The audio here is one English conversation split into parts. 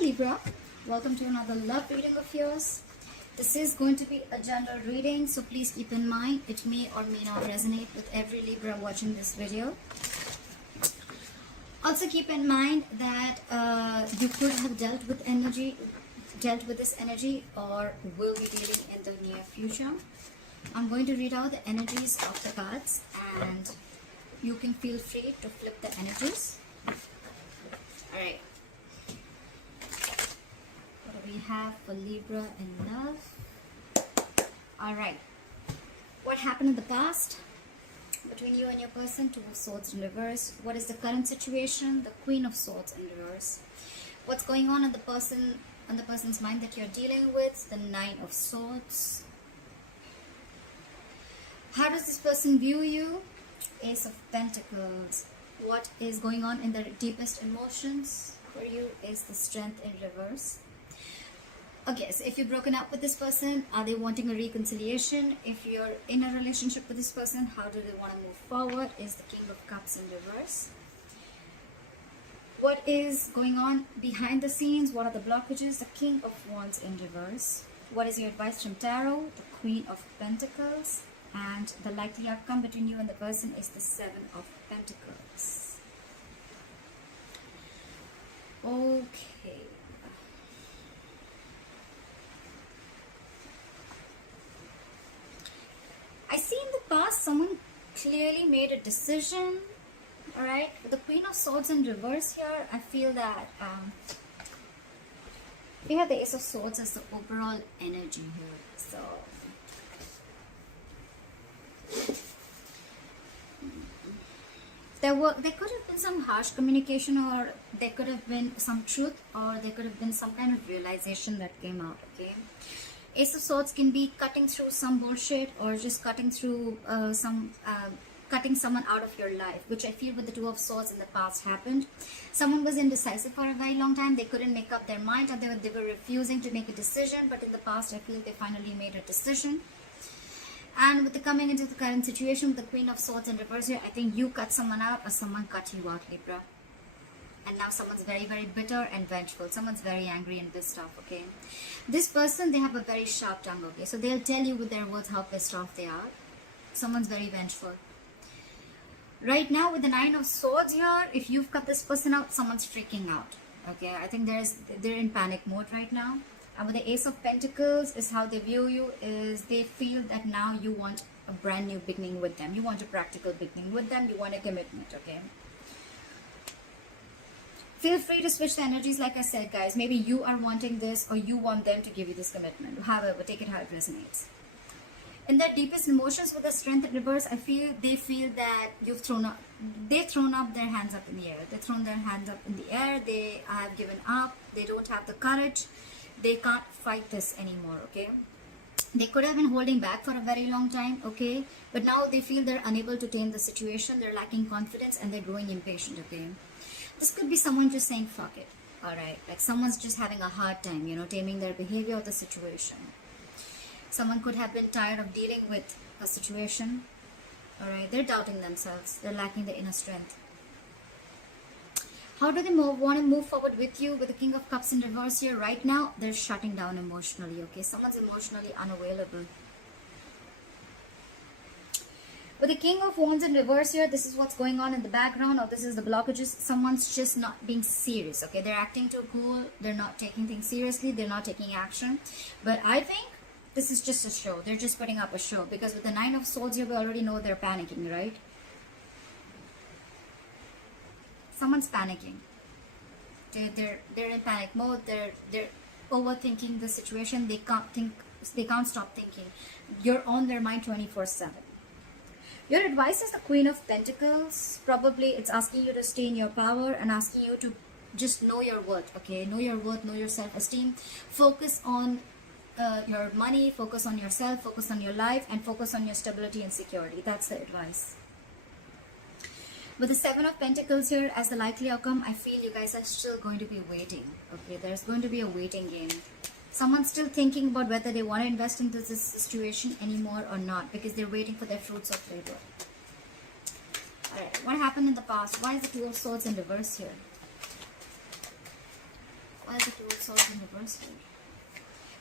Libra, welcome to another love reading of yours. This is going to be a general reading, so please keep in mind it may or may not resonate with every Libra watching this video. Also keep in mind that you could have dealt with this energy or will be dealing in the near future. I'm going to read out the energies of the cards and you can feel free to flip the energies. Alright. What do we have for Libra in love? Alright. What happened in the past between you and your person? Two of Swords in reverse. What is the current situation? The Queen of Swords in reverse. What's going on in the person's mind that you're dealing with? The Nine of Swords. How does this person view you? Ace of Pentacles. What is going on in the deepest emotions for you is the Strength in reverse. Okay, so if you're broken up with this person, are they wanting a reconciliation? If you're in a relationship with this person, how do they want to move forward? Is the King of Cups in reverse. What is going on behind the scenes? What are the blockages? The King of Wands in reverse. What is your advice from Tarot? The Queen of Pentacles. And the likely outcome between you and the person is the Seven of Pentacles. Okay. I see in the past someone clearly made a decision. Alright. With the Queen of Swords in reverse here, I feel that we have the Ace of Swords as the overall energy here. So there could have been some harsh communication, or there could have been some truth, or there could have been some kind of realization that came out. Okay, Ace of Swords can be cutting through some bullshit, or just cutting through cutting someone out of your life, which I feel with the Two of Swords in the past happened. Someone was indecisive for a very long time. They couldn't make up their mind, or they were refusing to make a decision, but in the past I feel they finally made a decision. And with the coming into the current situation with the Queen of Swords in reverse here, I think you cut someone out or someone cut you out, Libra. And now someone's very, very bitter and vengeful. Someone's very angry and pissed off, okay? This person, they have a very sharp tongue, okay? So they'll tell you with their words how pissed off they are. Someone's very vengeful. Right now with the Nine of Swords here, if you've cut this person out, someone's freaking out, okay? I think they're in panic mode right now. And with the Ace of Pentacles is how they view you, is they feel that now you want a brand new beginning with them. You want a practical beginning with them. You want a commitment, okay? Feel free to switch the energies like I said, guys. Maybe you are wanting this or you want them to give you this commitment. However, take it how it resonates. In their deepest emotions with the Strength in reverse, I feel they feel that they've thrown up their hands up in the air. They've thrown their hands up in the air. They have given up. They don't have the courage. They can't fight this anymore, okay? They could have been holding back for a very long time, okay? But now they feel they're unable to tame the situation. They're lacking confidence and they're growing impatient, okay? This could be someone just saying, fuck it, alright? Like someone's just having a hard time, you know, taming their behavior or the situation. Someone could have been tired of dealing with a situation, alright? They're doubting themselves. They're lacking the inner strength. How do they want to move forward with you? With the King of Cups in reverse here, right now, they're shutting down emotionally, okay? Someone's emotionally unavailable. With the King of Wands in reverse here, this is what's going on in the background, or this is the blockages. Someone's just not being serious, okay? They're acting too cool. They're not taking things seriously. They're not taking action. But I think this is just a show. They're just putting up a show. Because with the Nine of Swords here, we already know they're panicking, right? Someone's panicking. They're in panic mode. They're overthinking the situation. They can't stop thinking. You're on their mind 24/7. Your advice is the Queen of Pentacles. Probably it's asking you to stay in your power and asking you to just know your worth, okay? Know your worth, know your self-esteem. Focus on your money, focus on yourself, focus on your life, and focus on your stability and security. That's the advice. With the Seven of Pentacles here as the likely outcome, I feel you guys are still going to be waiting. Okay, there's going to be a waiting game. Someone's still thinking about whether they want to invest into this situation anymore or not, because they're waiting for their fruits of labor. Alright, what happened in the past? Why is the Two of Swords in reverse here? Why is the Two of Swords in reverse here?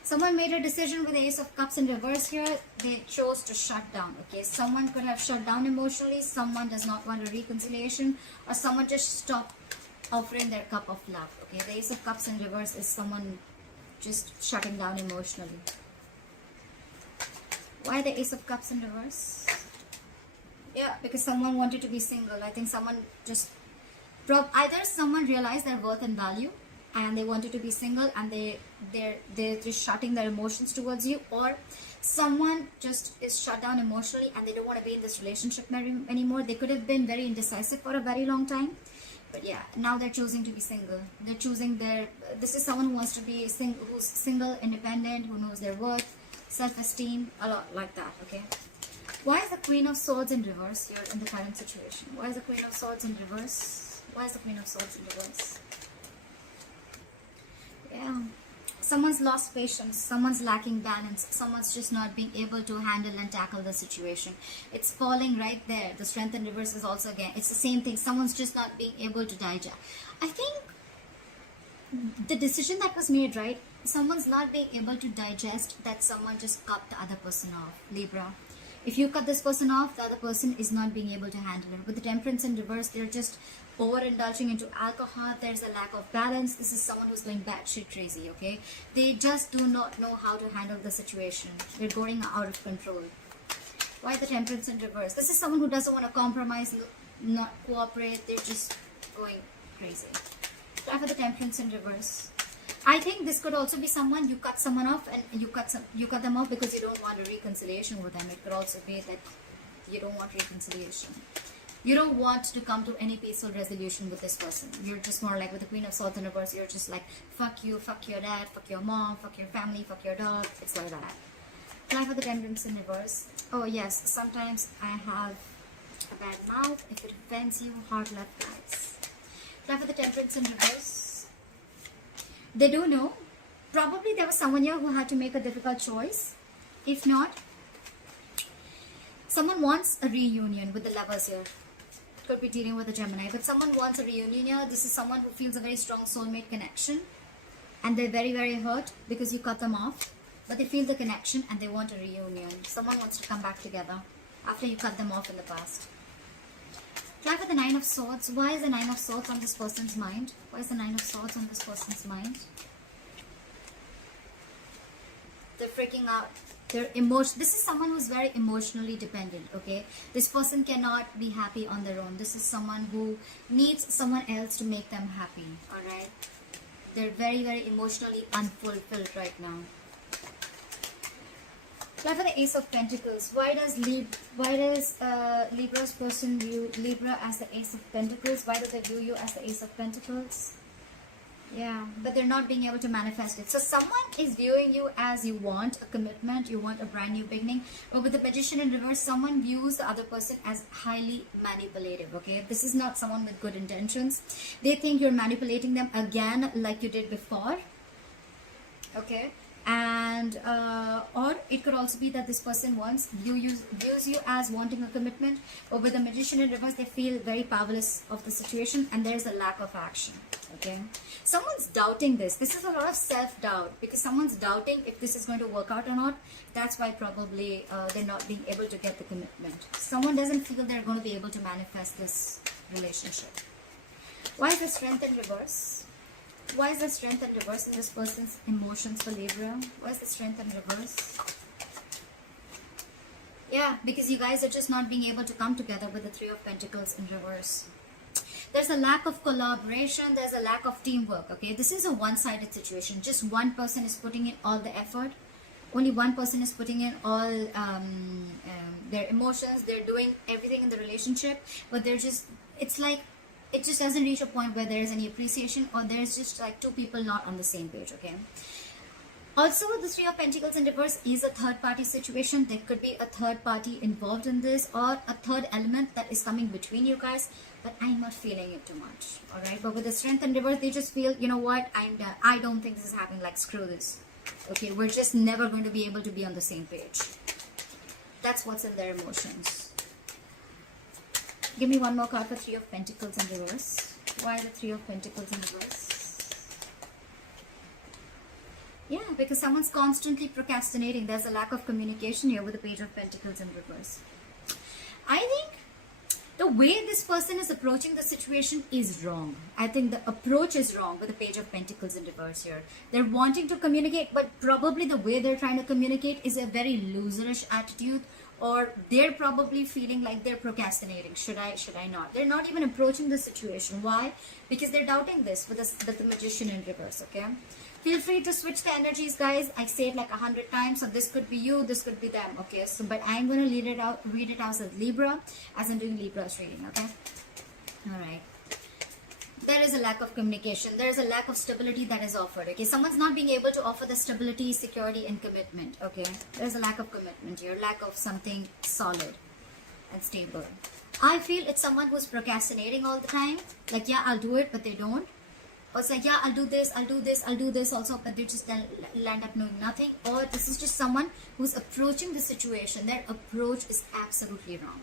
Someone made a decision with the Ace of Cups in reverse here. They chose to shut down. Okay, someone could have shut down emotionally. Someone does not want a reconciliation, or someone just stopped offering their cup of love. Okay, the Ace of Cups in reverse is someone just shutting down emotionally. Why the Ace of Cups in reverse? Yeah, because someone wanted to be single. I think someone just either someone realized their worth and value and they wanted to be single, and they're just shutting their emotions towards you, or someone just is shut down emotionally and they don't want to be in this relationship anymore. They could have been very indecisive for a very long time, but yeah, now they're choosing to be single. They're choosing this is someone who wants to be who's single, independent, who knows their worth, self-esteem, a lot like that. Okay, why is the Queen of Swords in reverse here in the current situation? Why is the Queen of Swords in reverse? Why is the Queen of Swords in reverse? Yeah, someone's lost patience, someone's lacking balance, someone's just not being able to handle and tackle the situation. It's falling right there. The Strength in reverse is also, again, it's the same thing. Someone's just not being able to digest. I think the decision that was made, right? Someone's not being able to digest that someone just cut the other person off. Libra, if you cut this person off, the other person is not being able to handle it. With the Temperance in reverse, they're just overindulging into alcohol. There's a lack of balance. This is someone who's going batshit crazy. Okay, they just do not know how to handle the situation. They're going out of control. Why the Temperance in reverse? This is someone who doesn't want to compromise, not cooperate. They're just going crazy. Try for the Temperance in reverse. I think this could also be someone, you cut someone off and you cut them off because you don't want a reconciliation with them. It could also be that you don't want reconciliation. You don't want to come to any peaceful resolution with this person. You're just more like with the Queen of Swords in reverse, you're just like, fuck you, fuck your dad, fuck your mom, fuck your family, fuck your dog. It's like that. Try for the Temperance in reverse. Oh yes, sometimes I have a bad mouth. If it offends you, hard left, guys. Try for the Temperance in reverse. They do know. Probably there was someone here who had to make a difficult choice. If not, someone wants a reunion with the Lovers here. Could be dealing with a Gemini, but someone wants a reunion here. This is someone who feels a very strong soulmate connection, and they're very, very hurt because you cut them off, but they feel the connection and they want a reunion. Someone wants to come back together after you cut them off in the past. Try for the Nine of Swords. Why is the Nine of Swords on this person's mind? Why is the Nine of Swords on this person's mind? They're freaking out. This is someone who's very emotionally dependent. Okay, this person cannot be happy on their own. This is someone who needs someone else to make them happy. All right, they're very, very emotionally unfulfilled right now. Try for the Ace of Pentacles. Why does Libra's person view Libra as the Ace of Pentacles? Why do they view you as the Ace of Pentacles? Yeah, but they're not being able to manifest it. So someone is viewing you as you want a commitment, you want a brand new beginning. But with the Magician in reverse, someone views the other person as highly manipulative. Okay, this is not someone with good intentions. They think you're manipulating them again like you did before. Okay, and or it could also be that this person views you as wanting a commitment, but with the Magician in reverse, they feel very powerless of the situation and there's a lack of action. Okay, someone's doubting this. This is a lot of self-doubt because someone's doubting if this is going to work out or not. That's why probably they're not being able to get the commitment. Someone doesn't feel they're going to be able to manifest this relationship. Why is the Strength in reverse? Why is the Strength in reverse in this person's emotions for Libra? Why is the Strength in reverse? Yeah, because you guys are just not being able to come together with the Three of Pentacles in reverse. There's a lack of collaboration. There's a lack of teamwork. Okay, this is a one-sided situation. Just one person is putting in all the effort. Only one person is putting in all their emotions. They're doing everything in the relationship, but they're just, it's like, it just doesn't reach a point where there is any appreciation, or there's just like two people not on the same page. Okay, also the Three of Pentacles in reverse is a third party situation. There could be a third party involved in this, or a third element that is coming between you guys, but I'm not feeling it too much. All right, but with the Strength in reverse, they just feel, you know what, I'm done. I don't think this is happening. Like, screw this. Okay, we're just never going to be able to be on the same page. That's what's in their emotions. Give me one more card for Three of Pentacles in reverse. Why the Three of Pentacles in reverse? Yeah, because someone's constantly procrastinating. There's a lack of communication here with the Page of Pentacles in reverse. I think the way this person is approaching the situation is wrong. I think the approach is wrong with the Page of Pentacles in reverse here. They're wanting to communicate, but probably the way they're trying to communicate is a very loserish attitude, or they're probably feeling like they're procrastinating. Should I not? They're not even approaching the situation. Why? Because they're doubting this with the Magician in reverse, okay? Feel free to switch the energies, guys. I say it like 100 times, so this could be you, this could be them, okay? So, but I'm going to read it out as Libra, as I'm doing Libra's reading, okay? All right. There is a lack of communication. There is a lack of stability that is offered, okay? Someone's not being able to offer the stability, security, and commitment, okay? There's a lack of commitment here, lack of something solid and stable. I feel it's someone who's procrastinating all the time. Like, yeah, I'll do it, but they don't. Or it's like, yeah, I'll do this also, but they just land up knowing nothing. Or this is just someone who's approaching the situation. Their approach is absolutely wrong.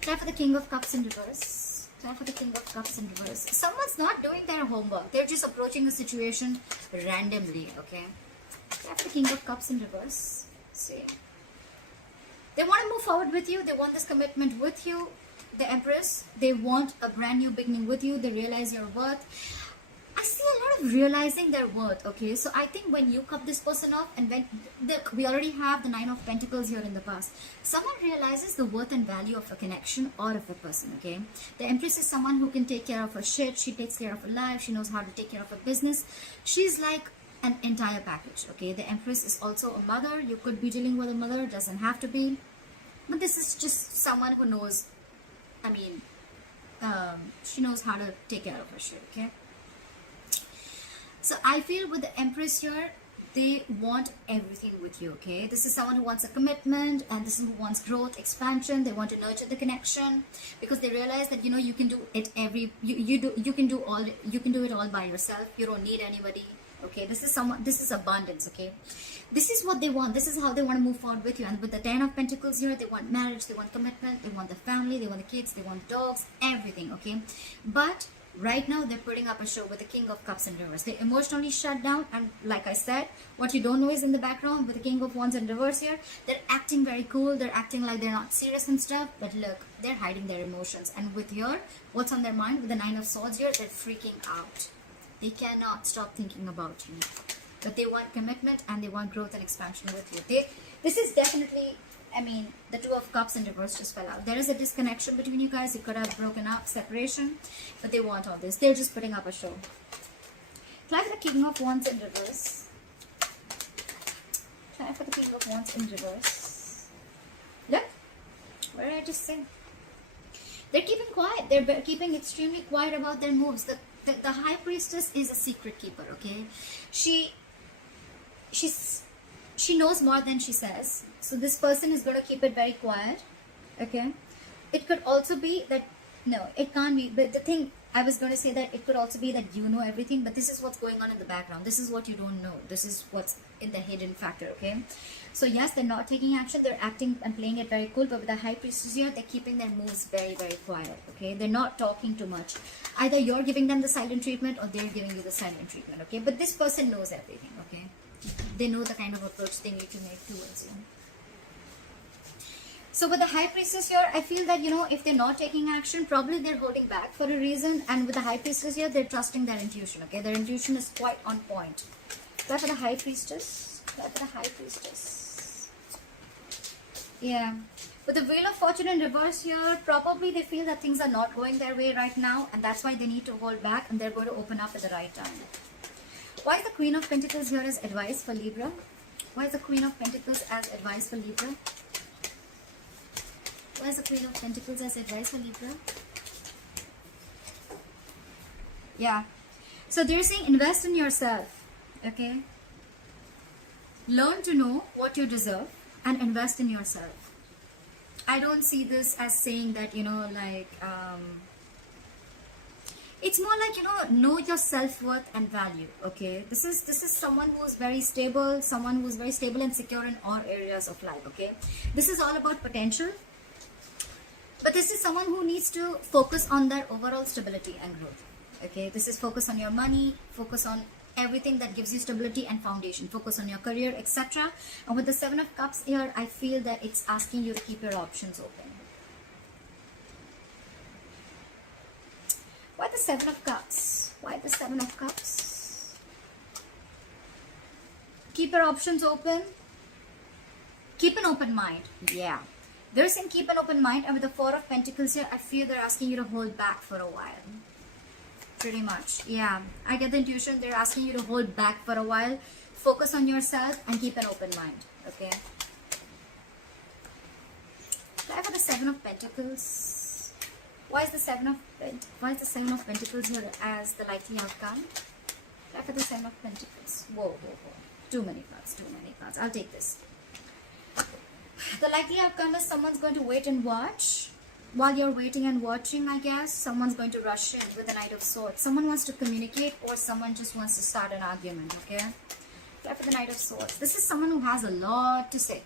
Try for the King of Cups in reverse. Try for the King of Cups in reverse. Someone's not doing their homework. They're just approaching the situation randomly, okay? Try for the King of Cups in reverse. See. They want to move forward with you. They want this commitment with you. The Empress, they want a brand new beginning with you. They realize your worth. I see a lot of realizing their worth, okay? So I think when you cut this person off, and when we already have the Nine of Pentacles here in the past, someone realizes the worth and value of a connection or of a person, okay? The Empress is someone who can take care of her shit. She takes care of her life. She knows how to take care of her business. She's like an entire package, okay? The Empress is also a mother. You could be dealing with a mother. Doesn't have to be. But this is just someone who knows, I mean, she knows how to take care of her shit, okay? So I feel with the Empress here, they want everything with you, okay? This is someone who wants a commitment, and this is who wants growth, expansion. They want to nurture the connection because they realize that, you know, you can do it you can do it all by yourself. You don't need anybody, okay? This is abundance, okay? This is what they want. This is how they want to move forward with you. And with the Ten of Pentacles here, they want marriage, they want commitment, they want the family, they want the kids, they want dogs, everything, okay? But right now, they're putting up a show with the King of Cups in reverse. They emotionally shut down, and like I said, what you don't know is in the background with the King of Wands in reverse here, they're acting very cool, they're acting like they're not serious and stuff, but look, they're hiding their emotions. And with here, what's on their mind with the Nine of Swords here, they're freaking out. They cannot stop thinking about you. But they want commitment, and they want growth and expansion with you. This is definitely, I mean, the Two of Cups in reverse just fell out. There is a disconnection between you guys. You could have broken up, separation, but they want all this. They're just putting up a show. Try for the King of Wands in reverse. Try for the King of Wands in reverse. Look, what did I just say? They're keeping quiet. They're keeping extremely quiet about their moves. The High Priestess is a secret keeper, okay? She knows more than she says. So this person is going to keep it very quiet, okay? It could also be that, no, it can't be. But the thing, I was going to say that it could also be that you know everything, but this is what's going on in the background. This is what you don't know. This is what's in the hidden factor, okay? So yes, they're not taking action. They're acting and playing it very cool, but with the High Priestess here, they're keeping their moves very, very quiet, okay? They're not talking too much. Either you're giving them the silent treatment, or they're giving you the silent treatment, okay? But this person knows everything, okay? They know the kind of approach they need to make towards you. So with the High Priestess here, I feel that, you know, if they're not taking action, probably they're holding back for a reason. And with the High Priestess here, they're trusting their intuition, okay? Their intuition is quite on point. Try for the High Priestess. Try for the High Priestess. Yeah. With the Wheel of Fortune in reverse here, probably they feel that things are not going their way right now, and that's why they need to hold back, and they're going to open up at the right time. Why is the Queen of Pentacles here as advice for Libra? Why is the Queen of Pentacles as advice for Libra? Why is the Queen of Pentacles as advice for Libra? Yeah. So they're saying invest in yourself, okay? Learn to know what you deserve and invest in yourself. I don't see this as saying that, you know, like, it's more like, you know your self-worth and value, okay? This is someone who's very stable, someone who's very stable and secure in all areas of life, okay? This is all about potential. But this is someone who needs to focus on their overall stability and growth, okay? This is focus on your money, focus on everything that gives you stability and foundation. Focus on your career, etc. And with the Seven of Cups here, I feel that it's asking you to keep your options open. Why the Seven of Cups? Why the Seven of Cups? Keep your options open. Keep an open mind. Yeah. They're saying keep an open mind. And with the Four of Pentacles here, I feel they're asking you to hold back for a while. Pretty much. Yeah. I get the intuition. They're asking you to hold back for a while. Focus on yourself and keep an open mind. Okay. Try for the Seven of Pentacles. Why is the Seven of Pentacles here as the likely outcome? Try for the Seven of Pentacles. Whoa, whoa, whoa. Too many cards. Too many cards. I'll take this. The likely outcome is someone's going to wait and watch. While you're waiting and watching, I guess, someone's going to rush in with the Knight of Swords. Someone wants to communicate or someone just wants to start an argument, okay? Try for the Knight of Swords. This is someone who has a lot to say.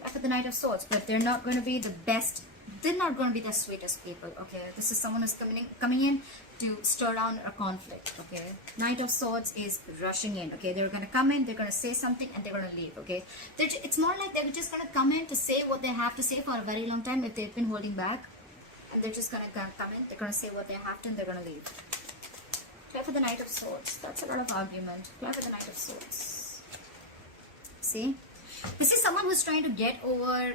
Try for the Knight of Swords, but they're not going to be the best. They're not going to be the sweetest people, okay? This is someone who's coming in to stir down a conflict, okay? Knight of Swords is rushing in, okay? They're going to come in, they're going to say something, and they're going to leave, okay? It's more like they're just going to come in to say what they have to say for a very long time if they've been holding back. And they're just going to come in, they're going to say what they have to, and they're going to leave. Try for the Knight of Swords. That's a lot of argument. Try for the Knight of Swords. See? This is someone who's trying to get over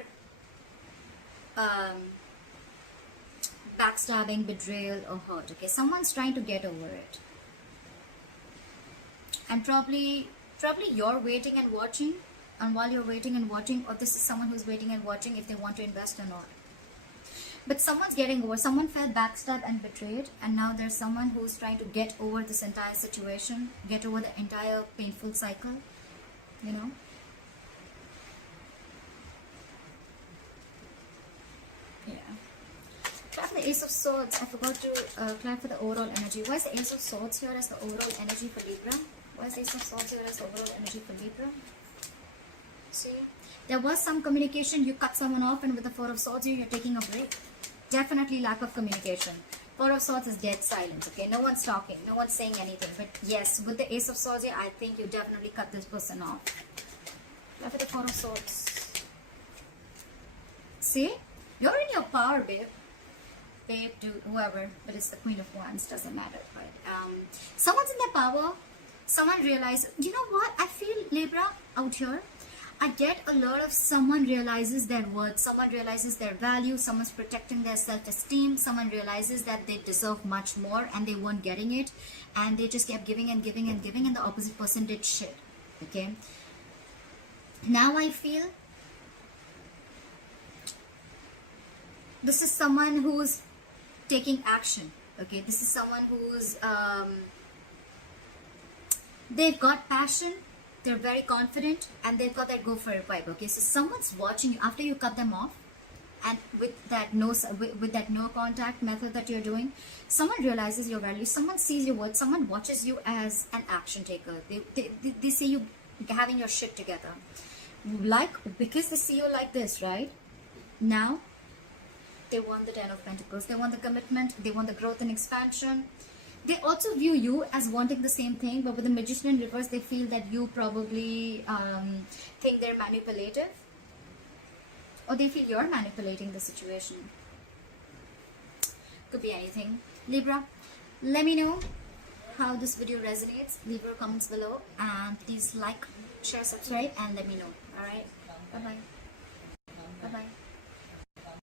backstabbing, betrayal, or hurt. Okay, someone's trying to get over it, and probably you're waiting and watching. And while you're waiting and watching, or this is someone who's waiting and watching if they want to invest or not. But someone's getting over. Someone felt backstabbed and betrayed, and now there's someone who's trying to get over this entire situation, get over the entire painful cycle. You know. Yeah. Try for the Ace of Swords. I forgot to try for the overall energy. Why is the Ace of Swords here as the overall energy for Libra? Why is the Ace of Swords here as the overall energy for Libra? See? There was some communication. You cut someone off, and with the Four of Swords here, you're taking a break. Definitely lack of communication. Four of Swords is dead silence, okay? No one's talking. No one's saying anything. But yes, with the Ace of Swords here, I think you definitely cut this person off. Try for the Four of Swords. See? You're in your power, babe. Babe, dude, whoever, but it's the Queen of Wands, doesn't matter. But someone's in their power. Someone realizes, you know what? I feel Libra out here. I get a lot of someone realizes their worth, someone realizes their value, someone's protecting their self-esteem, someone realizes that they deserve much more and they weren't getting it, and they just kept giving and giving and giving, and the opposite person did shit. Okay. Now I feel this is someone who's taking action. Okay, this is someone who's they've got passion, they're very confident, and they've got that go for it vibe. Okay, so someone's watching you after you cut them off, and with that no contact method that you're doing, someone realizes your value, someone sees your worth, someone watches you as an action taker. They see you having your shit together, like, because they see you like this, right? Now they want the Ten of Pentacles. They want the commitment. They want the growth and expansion. They also view you as wanting the same thing, but with the Magician in reverse, they feel that you probably think they're manipulative, or they feel you're manipulating the situation. Could be anything. Libra, let me know how this video resonates. Leave your comments below, and please like, share, subscribe, and let me know. Alright, bye bye.